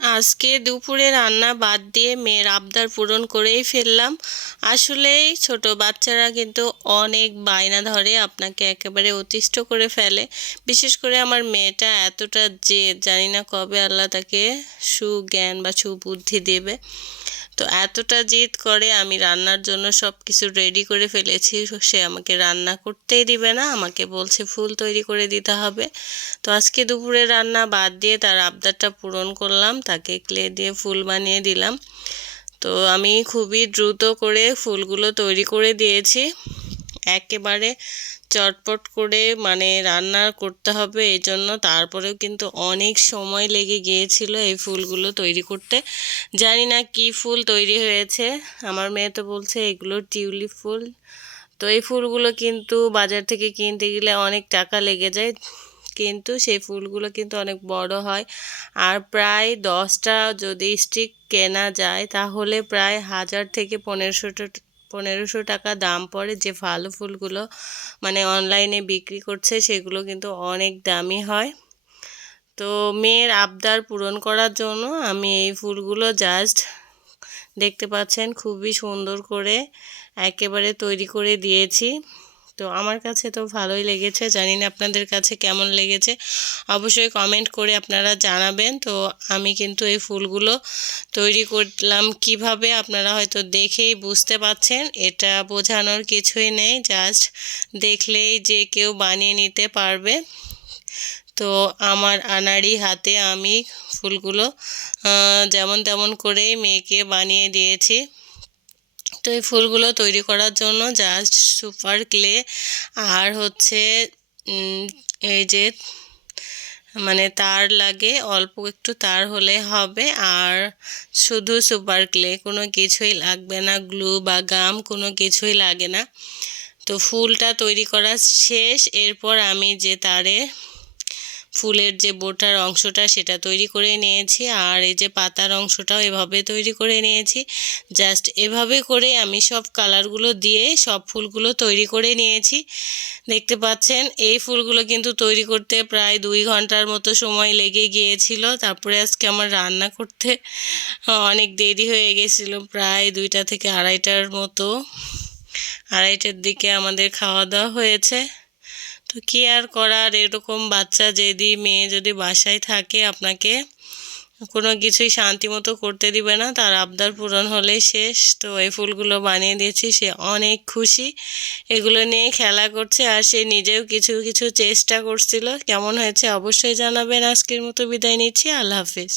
আজকে দুপুরে রান্না বাদ দিয়ে মেয়ের আবদার পূরণ করেই ফেললাম। আসলেই ছোট বাচ্চারা কিন্তু অনেক বায়না ধরে আপনাকে একেবারে অতিষ্ঠ করে ফেলে। বিশেষ করে আমার মেয়েটা এতটা যে জানি না কবে আল্লাহ তাকে সুজ্ঞান বা সুবুদ্ধি দেবে। তো এতটা জেদ করে আমি রান্নার জন্য সব কিছু রেডি করে ফেলেছি, সে আমাকে রান্না করতেই দিবে না, আমাকে বলছে ফুল তৈরি করে দিতে হবে। তো আজকে দুপুরে রান্না বাদ দিয়ে তার আবদারটা পূরণ করলাম, তাকে ক্লে দিয়ে ফুল বানিয়ে দিলাম। তো আমি খুবই দ্রুত করে ফুলগুলো তৈরি করে দিয়েছি। একেবারে চটপট করে মানে রান্না করতে হবে এই জন্য তারপরেও কিন্তু অনেক সময় লেগে গিয়েছিল এই ফুলগুলো তৈরি করতে। জানি না কি ফুল তৈরি হয়েছে, আমার মেয়ে তো বলছে এগুলো টিউলিপ ফুল। তো এই ফুলগুলো কিন্তু বাজার থেকে কিনতে গেলে অনেক টাকা লেগে যায়, কিন্তু সেই ফুলগুলো কিন্তু অনেক বড় হয়। আর প্রায় দশটা যদি স্টিক কেনা যায়, তাহলে প্রায় হাজার থেকে পনেরোশোটা পনেরোশো টাকা দাম পড়ে, যে ভালো ফুলগুলো মানে অনলাইনে বিক্রি করছে, সেগুলো কিন্তু অনেক দামি হয়। তো মেয়ের আবদার পূরণ করার জন্য আমি এই ফুলগুলো জাস্ট দেখতে পাচ্ছেন, খুবই সুন্দর করে একেবারে তৈরি করে দিয়েছি। তো আমার কাছে তো ভালোই লেগেছে। জানি না আপনাদের কাছে কেমন লেগেছে। অবশ্যই কমেন্ট করে আপনারা জানাবেন। তো আমি কিন্তু এই ফুলগুলো তৈরি করলাম কীভাবে আপনারা হয়তো দেখেই বুঝতে পাচ্ছেন। এটা বোঝানোর কিছুই নেই। জাস্ট দেখলেই যে কেউ বানিয়ে নিতে পারবে। তো আমার আনাড়ি হাতে আমি ফুলগুলো যেমন তেমন করেই মেয়েকে বানিয়ে দিয়েছি। তো এই ফুলগুলো তৈরি করার জন্য জাস্ট সুপার ক্লে আর হচ্ছে এই যে মানে তার লাগে, অল্প একটু তার হলে হবে। আর শুধু সুপার ক্লে কোনো কিছুই লাগবে না। গ্লু বা গাম কোনো কিছুই লাগে না। তো ফুলটা তৈরি করা শেষ। এরপর আমি যে তারে ফুলের যে বোটার অংশটা সেটা তৈরি করে নিয়েছি, আর এই যে পাতার অংশটাও এভাবে তৈরি করে নিয়েছি। জাস্ট এভাবে করে আমি সব কালারগুলো দিয়ে সব ফুলগুলো তৈরি করে নিয়েছি। দেখতে পাচ্ছেন, এই ফুলগুলো কিন্তু তৈরি করতে প্রায় দুই ঘণ্টার মতো সময় লেগে গিয়েছিল। তারপরে আজকে আমার রান্না করতে অনেক দেরি হয়ে গেছিল, প্রায় দুইটা থেকে আড়াইটার মতো। আড়াইটার দিকে আমাদের খাওয়া দাওয়া হয়েছে। তো কি আর করার? এরকম বাচ্চা যদি, মেয়ে যদি বাসায় থাকে আপনাকে, কোনো কিছুই শান্তি মতো করতে দিবে না। তার আবদার পূরণ হলেই শেষ। তো এই ফুলগুলো বানিয়ে দিয়েছি, সে অনেক খুশি। এগুলো নিয়ে খেলা করছে আর সে নিজেও কিছু কিছু চেষ্টা করছিল। কেমন হয়েছে অবশ্যই জানাবেন। আজকের মতো বিদায় নিচ্ছি। আল্লাহ হাফিজ।